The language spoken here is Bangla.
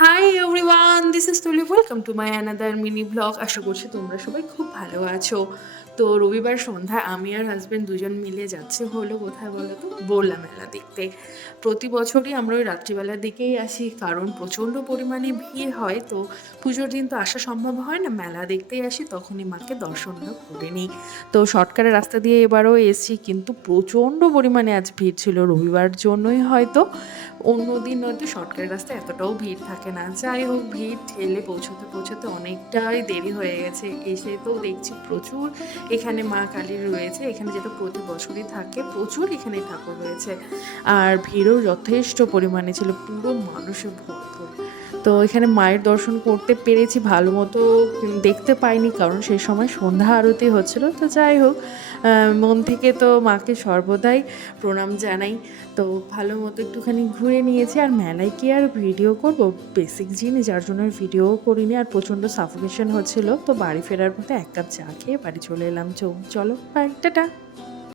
High everyone, this is Tuli. Welcome to my another mini blog. আশা করছি তোমরা সবাই খুব ভালো আছো। তো রবিবার সন্ধ্যায় আমি আর হাজব্যান্ড দুজন মিলে যাচ্ছে হলো কোথায় বলো তো, বোরলা মেলা দেখতে। প্রতি বছরই আমরা ওই রাত্রিবেলার দিকেই আসি, কারণ প্রচণ্ড পরিমাণে ভিড় হয়। তো পুজোর দিন তো আসা সম্ভব হয় না, মেলা দেখতেই আসি, তখনই মাকে দর্শনটা করে নিই। তো শর্টকাটের রাস্তা দিয়ে এবারও এসছি, কিন্তু প্রচণ্ড পরিমাণে আজ ভিড় ছিল, রবিবার জন্যই হয়তো। অন্য দিন হয়তো শর্টকাটের রাস্তায় এতটাও ভিড় থাকে না। যাই হোক, ভিড় ঠেলে পৌঁছতে পৌঁছতে অনেকটাই দেরি হয়ে গেছে। এসে তো দেখছি প্রচুর এখানে মা কালীর রয়েছে, এখানে যেটা প্রতি বছরই থাকে, প্রচুর এখানে ঠাকুর রয়েছে। আর ভিড়ও যথেষ্ট পরিমাণে ছিল, পুরো মানুষে ভরপুর। তো এখানে মায়ের দর্শন করতে পেরেছি ভালো মতো, দেখতে পাইনি কারণ সেই সময় সন্ধ্যা আরতি হচ্ছিল। তো যাই হোক, মন থেকে তো মাকে সর্বদাই প্রণাম জানাই। তো ভালো মতো একটুখানি ঘুরে নিয়েছি। আর মেলায় কি আর ভিডিও করব, বেসিক জিনিস, যার জন্য আর ভিডিও করিনি। আর প্রচণ্ড সাফোকেশন হচ্ছিল, তো বাড়ি ফেরার পথে এক কাপ চা খেয়ে বাড়ি চলে এলাম। চলো বাই, টাটা।